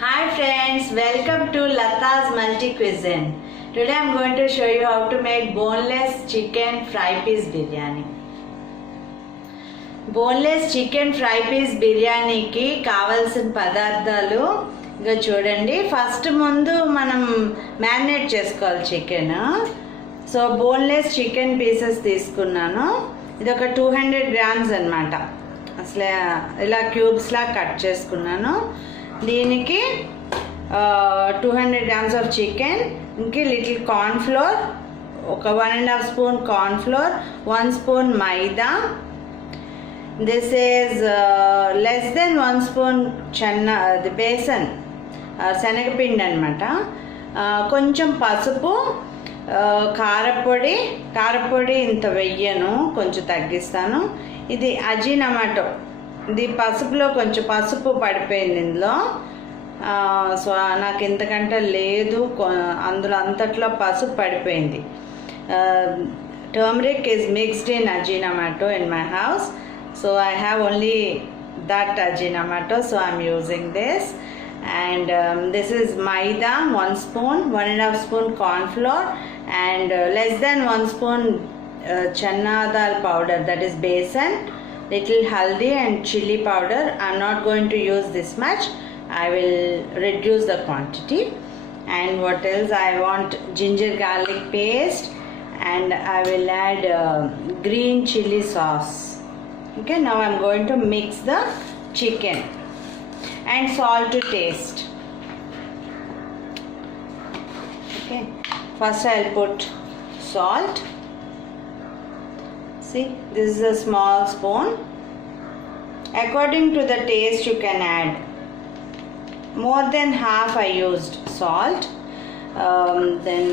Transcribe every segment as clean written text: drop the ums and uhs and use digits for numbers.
Hi friends, welcome to Lata's Multi Cuisine. Today I am going to show you how to make boneless chicken fry piece biryani. Boneless chicken fry piece biryani ki కావాల్సిన పదార్థాలు ఇక చూడండి. ఫస్ట్ ముందు మనం మ్యారినేట్ చేసుకోవాలి chicken. So boneless chicken pieces తీసుకున్నాను. ఇది ఒక 200 grams అన్నమాట. అసలు ఇలా క్యూబ్స్లా కట్ చేసుకున్నాను. దీనికి 200 grams ఆఫ్ చికెన్, ఇంకే లిటిల్ కార్న్ ఫ్లోర్, ఒక 1.5 spoon corn flour, 1 spoon maida. This is less than 1 spoon besan శనగపిండి అనమాట. కొంచెం పసుపు, కారపొడి ఇంత వెయ్యను, కొంచెం తగ్గిస్తాను. ఇది అజీనమాటో, ఇది పసుపులో కొంచెం పసుపు పడిపోయింది ఇందులో. సో నాకు ఇంతకంటే లేదు, అందులో అంతట్లో పసుపు పడిపోయింది. Turmeric is mixed in Ajinomoto in my house, so I have only that Ajinomoto, so I'm using this. And this is maida, 1 spoon, 1.5 spoon corn flour, and less than 1 spoon chana dal powder, that is besan, little haldi and chili powder. I'm not going to use this much, I will reduce the quantity. And what else? I want ginger garlic paste, and I will add green chili sauce. Okay, now I'm going to mix the chicken and salt to taste. Okay, first I'll put salt. See, this is a small spoon. According to the taste you can add. More than half I used salt. Then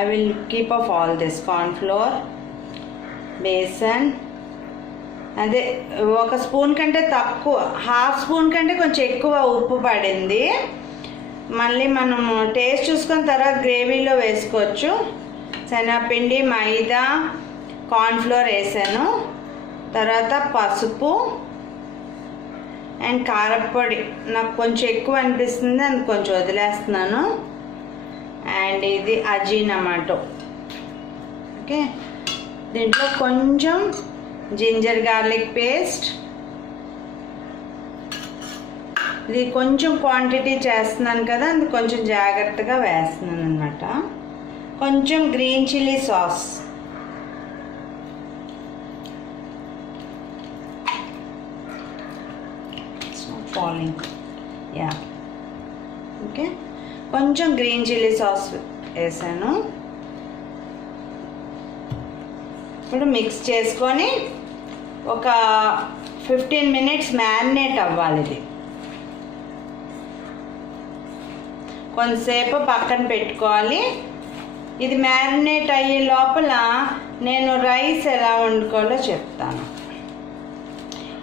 I will keep off all this corn flour, besan. అదే ఒక స్పూన్ కంటే తక్కువ, half spoon కంటే కొంచెం ఎక్కువ ఉప్పు పడింది. మళ్ళీ మనము టేస్ట్ చూసుకొని తర్వాత గ్రేవీలో వేసుకోవచ్చు. శనగపిండి, మైదా, కార్న్ఫ్లోర్ వేసాను. తర్వాత పసుపు అండ్ కారపొడి నాకు కొంచెం ఎక్కువ అనిపిస్తుంది, అని కొంచెం వదిలేస్తున్నాను. అండ్ ఇది అజీనమాటో. ఓకే, దీంట్లో కొంచెం జింజర్ గార్లిక్ పేస్ట్, ఇది కొంచెం క్వాంటిటీ చేస్తున్నాను కదా, అది కొంచెం జాగ్రత్తగా వేస్తున్నాను అనమాట. కొంచెం green chilli sauce, falling yeah. Okay, కొంచెం గ్రీన్ చిల్లీ సాస్ వేసాను. ఇప్పుడు మిక్స్ చేసుకొని ఒక 15 minutes మ్యారినేట్ అవ్వాలి. ఇది కొంతసేపు పక్కన పెట్టుకోవాలి. ఇది మ్యారినేట్ అయ్యే లోపల నేను రైస్ ఎలా వండుకోవాలో చెప్తాను.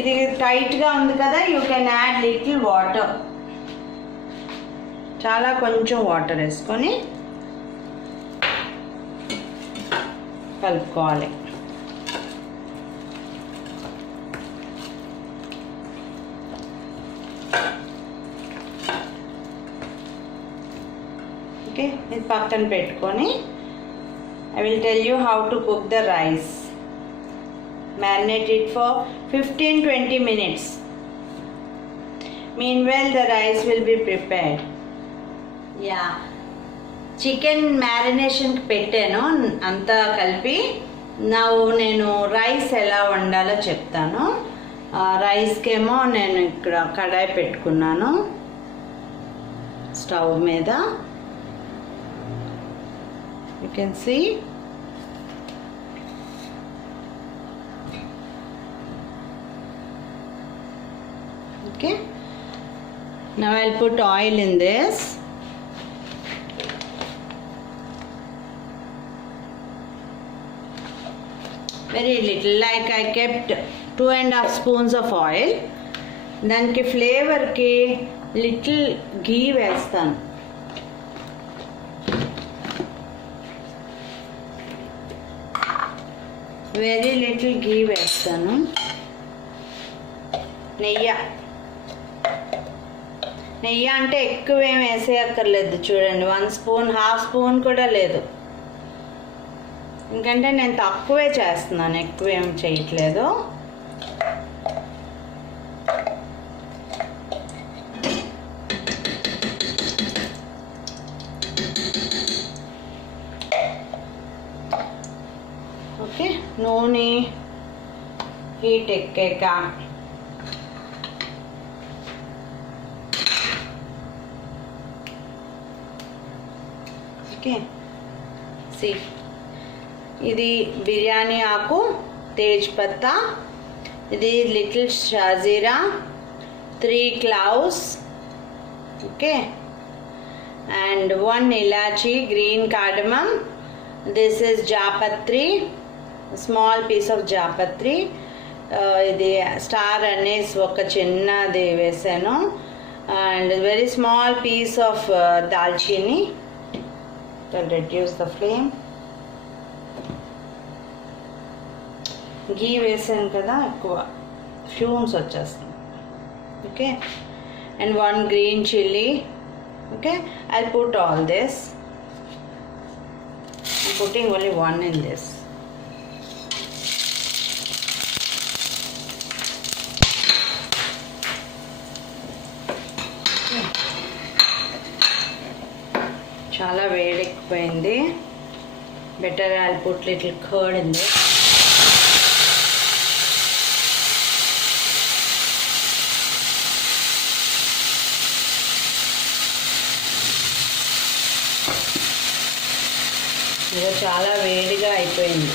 ఇది టైట్గా ఉంది కదా, you can add little water. చాలా కొంచెం వాటర్ వేసుకొని కలుపుకోవాలి. ఓకే, ఇది పక్కన పెట్టుకొని I will tell you how to cook the rice. Marinate it for 15-20 minutes. Meanwhile the rice will be prepared. Yeah, chicken మ్యారినేషన్కి పెట్టాను అంతా కలిపి. నేను రైస్ ఎలా వండాలో చెప్తాను. రైస్కేమో నేను ఇక్కడ కడాయి పెట్టుకున్నాను స్టవ్ మీద. You can see. Okay, now I'll put oil in this. Very little, like I kept 2.5 spoons of oil. దానికి ఫ్లేవర్కి లిటిల్ ఘీ వేస్తాను. వెరీ లిటిల్ ఘీ వేస్తాను. నెయ్యి నెయ్యి అంటే ఎక్కువ ఏం వేసేయక్కర్లేదు చూడండి, 1 స్పూన్, హాఫ్ స్పూన్ కూడా లేదు. ఎందుకంటే నేను తక్కువే చేస్తున్నాను, ఎక్కువ ఏం చేయట్లేదు. ఓకే, నూనె హీట్ ఎక్కాక ఓకే ఇది బిర్యానీ ఆకు, తేజ్ పత్తా, ఇది లిటిల్ shahjeera, 3 cloves, okay, and 1 elaichi, green cardamom. This is japatri, small piece of japatri. ఇది స్టార్ అనేసి ఒక చిన్నది వేసాను. And very small piece of dalchini. Reduce the flame. Ghee వేసాను కదా, ఎక్కువ ఫ్యూమ్స్ వచ్చేస్తుంది. Okay, and 1 green chilli. Okay, I'll put all this. I'm putting only 1 in this. చాలా వేడెక్కిపోయింది. Better I'll put little curd in this. ఇది చాలా వేడిగా అయిపోయింది.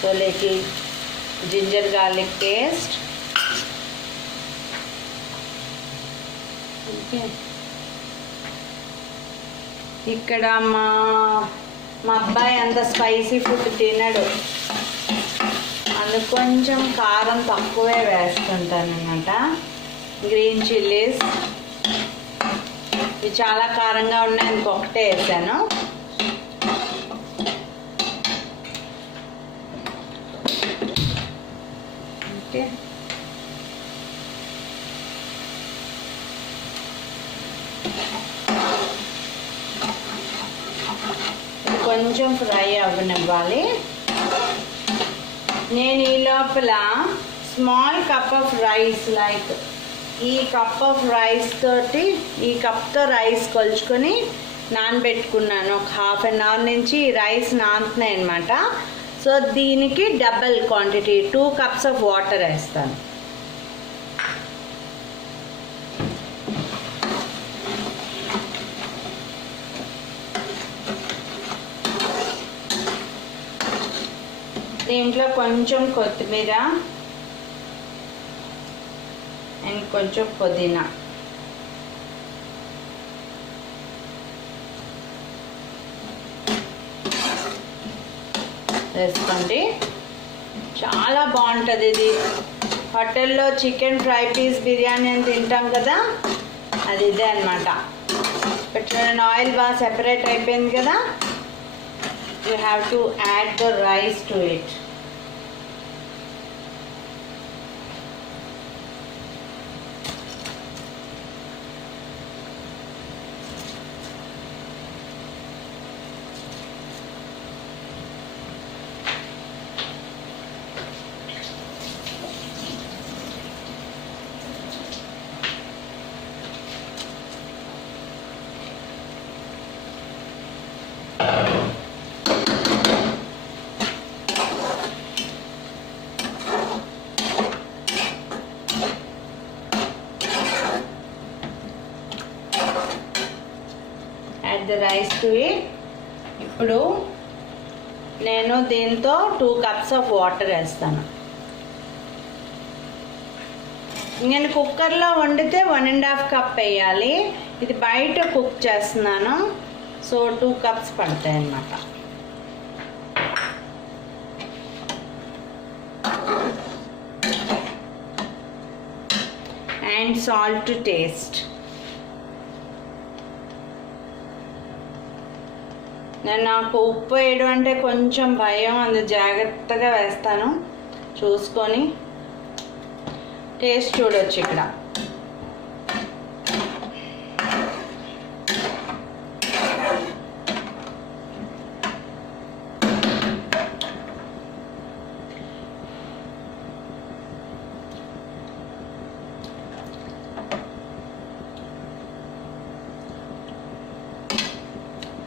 So little ginger garlic paste. Okay, ఇక్కడ మా అబ్బాయి అంత స్పైసీ ఫుడ్ తినడు, అందుకు కొంచెం కారం తక్కువే వేస్తుంటాను అన్నమాట. గ్రీన్ చిల్లీస్ ఇవి చాలా కారంగా ఉన్నాయి, ఇంకొకటే వేసాను. ఓకే, కొంచెం ఫ్రై అవ్వనివ్వాలి. నేను ఈ లోపల small cup of rice, like ఈ కప్ ఆఫ్ రైస్ తోటి ఈ కప్తో రైస్ కొలుచుకొని నానబెట్టుకున్నాను. ఒక ½ an hour నుంచి రైస్ నానుతున్నాయి అన్నమాట. సో దీనికి double quantity 2 cups of water వేస్తాను. దీంట్లో కొంచెం కొత్తిమీర అండ్ కొంచెం పుదీనా. వేసుకోండి, చాలా బాగుంటుంది ఇది. హోటల్లో చికెన్ ఫ్రై పీస్ బిర్యానీ అని తింటాం కదా, అది ఇదే అనమాట. చూడండి, ఆయిల్ బాగా సెపరేట్ అయిపోయింది కదా. You have to add the rise to it. The rise to it. ఇప్పుడు నేను దీంతో 2 cups ఆఫ్ వాటర్ వేస్తాను. నేను కుక్కర్లో వండితే 1.5 cup వేయాలి. ఇది బయట కుక్ చేస్తున్నాను, సో 2 cups పడతాయి అన్నమాట. And salt to taste. నాకు ఉప్పు వేయడం అంటే కొంచెం భయం, అందు జాగ్రత్తగా వేస్తాను చూసుకొని. టేస్ట్ చూడొచ్చు ఇక్కడ.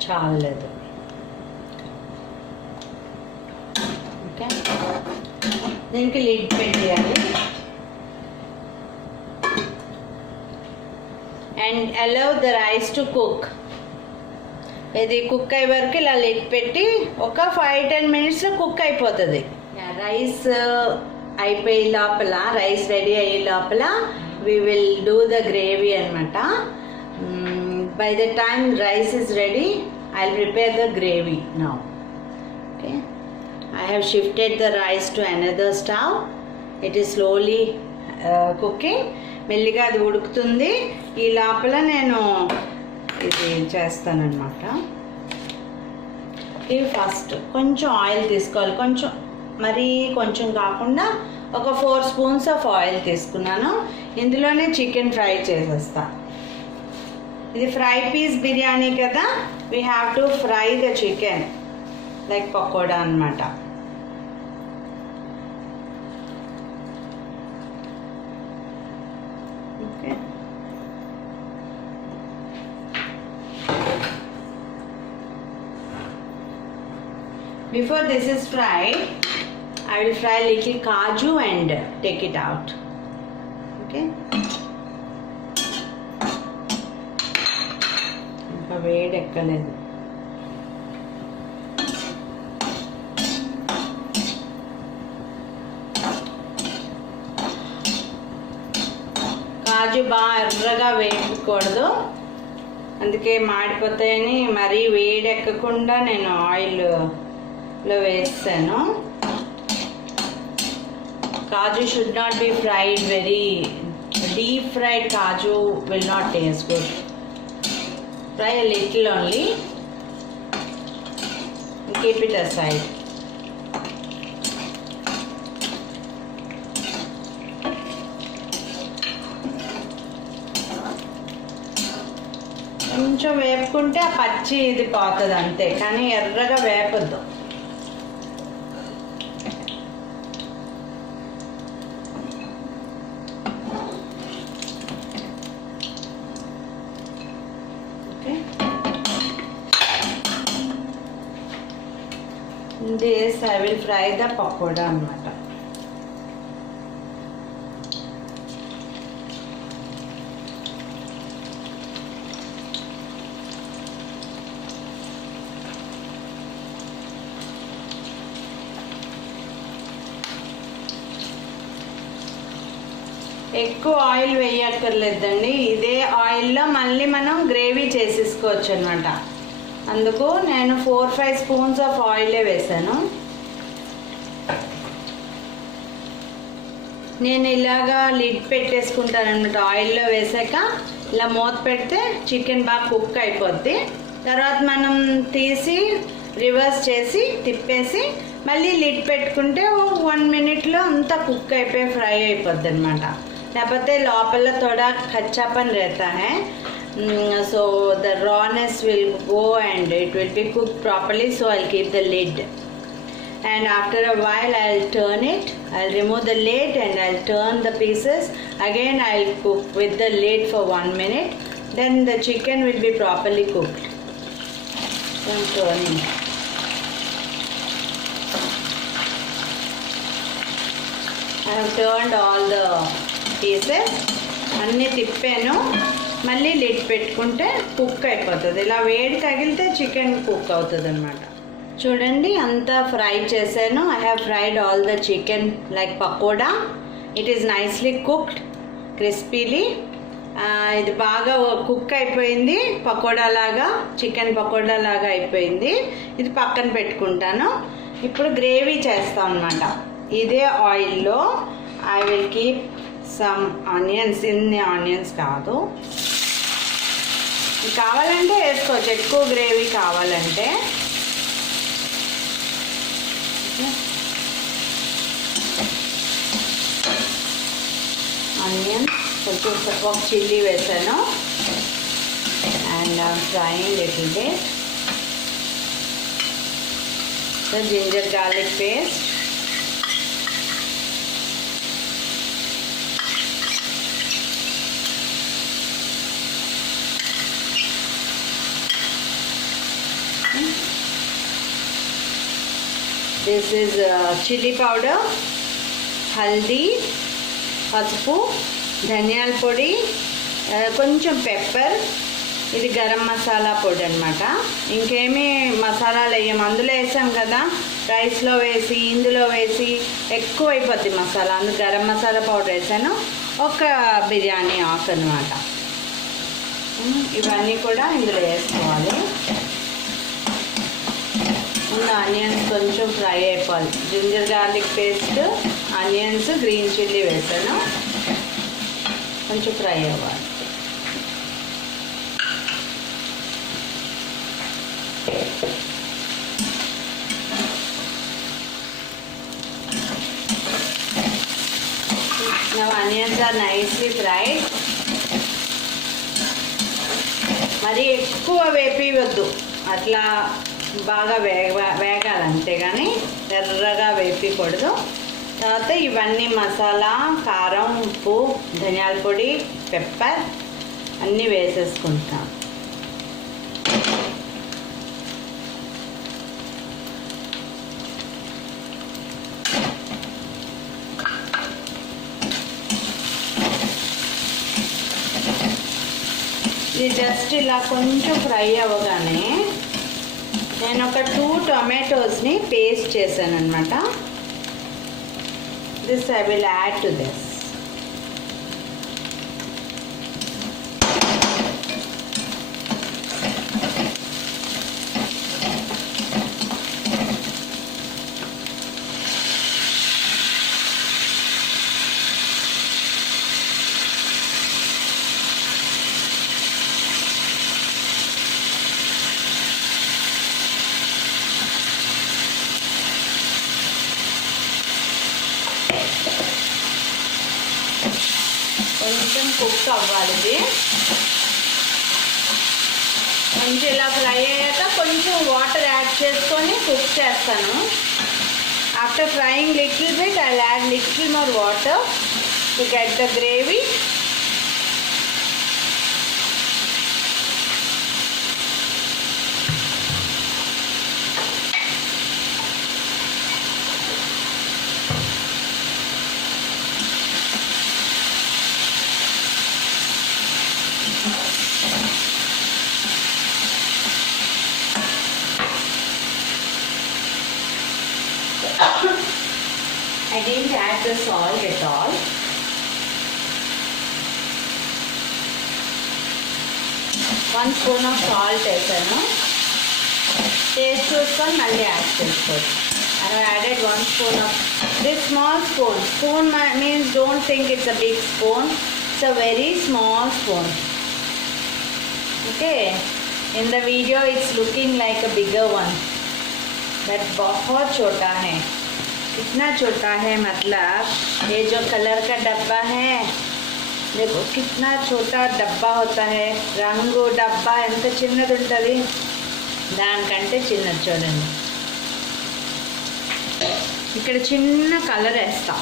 చాలేదు. ఓకే, దీనికి లిడ్ పెట్టేయాలి and allow the rise to cook. ఇది కుక్ అయ్యే వరకు ఇలా లిడ్ పెట్టి ఒక 5-10 మినిట్స్లో కుక్ అయిపోతుంది. రైస్ అయిపోయే లోపల, రైస్ రెడీ అయ్యే లోపల we will do the gravy అనమాట. By the time rice is ready, I'll prepare the gravy now. Okay, I have shifted the rice to another stove. It is slowly cooking. మెల్లిగా అది ఉడుకుతుంది. ఈ లోపల నేను ఇది చేస్తానన్నమాట. ఇది ఫస్ట్ కొంచెం ఆయిల్ తీసుకోవాలి. కొంచెం మరీ కొంచెం కాకుండా ఒక 4 స్పూన్స్ ఆఫ్ ఆయిల్ తీసుకున్నాను. ఇందులోనే చికెన్ ఫ్రై చేసేస్తా. ఇది ఫ్రై పీస్ బిర్యానీ కదా, we have to fry the chicken like pakoda అన్నమాట. Okay, before this is fried, I will fry little kaju and take it out. Okay, ఇంకా వేడి ఎక్కలేదు. కాజు బాగా ఎర్రగా వేయకూడదు, అందుకే మాడిపోతాయని మరీ వేడి ఎక్కకుండా నేను ఆయిల్లో వేస్తాను. Kaju should not be fried very deep. Fried kaju will not taste good. Fry a little only and keep it aside. కొంచెం వేపుకుంటే ఆ పచ్చి ఇది పోతుంది అంతే, కానీ ఎర్రగా వేపొద్దు. This I will fry the pakoda అన్నమాట. ఎక్కువ ఆయిల్ వేయక్కర్లేదండి. ఇదే ఆయిల్లో మళ్ళీ మనం గ్రేవీ చేసేసుకోవచ్చు అన్నమాట. అందుకు నేను 4-5 స్పూన్స్ ఆఫ్ ఆయిలే వేసాను. నేను ఇలాగా లిడ్ పెట్టేసుకుంటాను అన్నమాట. ఆయిల్లో వేసాక ఇలా మూత పెడితే చికెన్ బాగా కుక్ అయిపోద్ది. తర్వాత మనం తీసి రివర్స్ చేసి తిప్పేసి మళ్ళీ లిడ్ పెట్టుకుంటే 1 మినిట్లో అంతా కుక్ అయిపోయి ఫ్రై అయిపోద్ది అనమాట. లేకపోతే లోపల తోడా కచ్చాపన్ रहता है, so the rawness will go and it will be cooked properly. So I'll keep the lid and after a while I'll turn it. I'll remove the lid and I'll turn the pieces again. I'll cook with the lid for 1 minute, then the chicken will be properly cooked. So I'm turning. I have turned all the pieces. అన్నీ తిప్పాను. మళ్ళీ లిడ్ పెట్టుకుంటే కుక్ అయిపోతుంది. ఇలా వేడి తగిలితే chicken cook అవుతుంది అన్నమాట. చూడండి అంతా ఫ్రై చేశాను. I have fried all the chicken like pakoda. It is nicely cooked crispily. ఇది బాగా కుక్ అయిపోయింది, పకోడా లాగా, చికెన్ పకోడా లాగా అయిపోయింది. ఇది పక్కన పెట్టుకుంటాను. ఇప్పుడు గ్రేవీ చేస్తాం అన్నమాట. ఇదే ఆయిల్లో I will keep some onions. ఇన్ని ఆనియన్స్ కాదు, కావాలంటే వేసుకోవచ్చు, ఎక్కువ గ్రేవీ కావాలంటే. ఆనియన్, కొంచెం ఒక చిల్లీ వేసాను. And I'm frying little bit. The ginger garlic paste. This is chili powder, haldi, పసుపు, ధనియాల పొడి, కొంచెం పెప్పర్. ఇది గరం మసాలా పొడి అనమాట. ఇంకేమీ మసాలాలు వేయం, అందులో వేసాం కదా, రైస్లో వేసి ఇందులో వేసి ఎక్కువ అయిపోద్ది మసాలా. అందుకు గరం మసాలా పౌడర్ వేసాను. ఒక బిర్యానీ ఆకు అనమాట. ఇవన్నీ కూడా ఇందులో వేసుకోవాలి. ముందు ఆనియన్స్ కొంచెం ఫ్రై అయిపోవాలి. Ginger garlic paste, onions, green chilli వేసాను, కొంచెం ఫ్రై అవ్వాలి. Now onions are nicely fried. మరి ఎక్కువ వేపివద్దు, అట్లా బాగా వేగాలి అంతే, కానీ ఎర్రగా వేపకూడదు. తర్వాత ఇవన్నీ మసాలా, కారం, ఉప్పు, ధనియాల పొడి, పెప్పర్ అన్నీ వేసేసుకుంటాం. ఇది జస్ట్ ఇలా కొంచెం ఫ్రై అవ్వగానే నేను ఒక 2 టొమాటోస్ని పేస్ట్ చేశాను అనమాట. This I will add to this. కొంచెం కుక్ అవ్వాలి. ఇది కొంచెం ఇలా ఫ్రై అయ్యాక కొంచెం వాటర్ యాడ్ చేసుకొని కుక్ చేస్తాను. After frying little bit I add little more water to get the gravy. I didn't add the salt at all. One spoon of salt వేసాను. టేస్ట్ చూసుకొని మళ్ళీ యాడ్ చేసుకోవచ్చు. I have added 1 spoon of this small spoon. Spoon means don't think it's a big spoon. It's a very small spoon. Okay. In the video it's looking like a bigger one. But बहुत छोटा है. कितना छोटा है मतलब ये जो कलर का डब्बा है, देखो कितना छोटा डब्बा होता है. రంగు డబ్బా ఎంత చిన్నది ఉంటుంది, దానికంటే చిన్నది చూడండి. ఇక్కడ చిన్న కలర్ వేస్తా.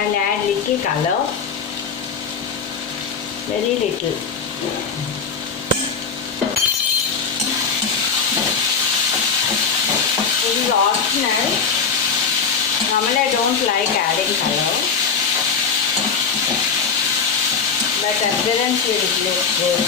I'll add little color, very little. This is optional. Normally I don't like adding color, but appearance will look good.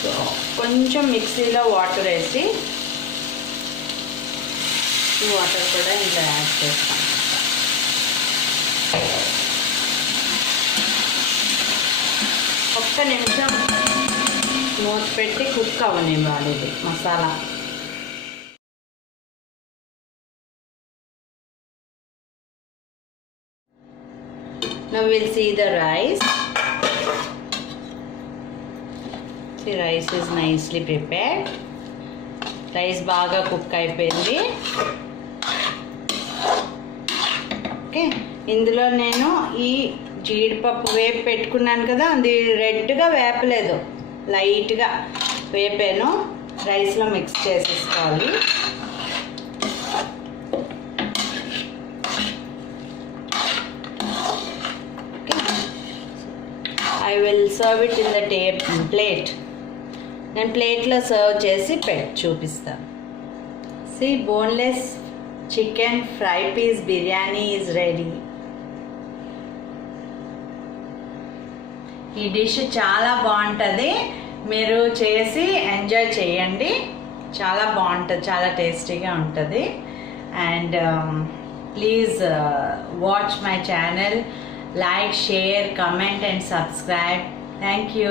So కొంచెం మిక్సీలో వాటర్ వేసి ఈ వాటర్ కూడా ఇంట్లో యాడ్ చేస్తాం. ఒక్క నిమిషం మూత పెట్టి కుక్ అవ్వనివ్వాలి ఇది masala. Now we'll see the rice. See, rice is nicely prepared. Rice బాగా కుక్ అయిపోయింది. ఓకే, ఇందులో నేను ఈ జీడిపప్పు వేపు పెట్టుకున్నాను కదా, అది రెడ్గా వేపలేదు, లైట్గా వేపాను. రైస్లో మిక్స్ చేసేసుకోవాలి. I will serve it in the plate. నేను ప్లేట్లో సర్వ్ చేసి చూపిస్తాను. See, boneless chicken fry piece biryani is ready. ఈ డిష్ చాలా బాగుంటుంది, మీరు చేసి ఎంజాయ్ చేయండి. చాలా బాగుంటుంది, చాలా టేస్టీగా ఉంటుంది. And please watch my channel. Like, share, comment and subscribe. Thank you.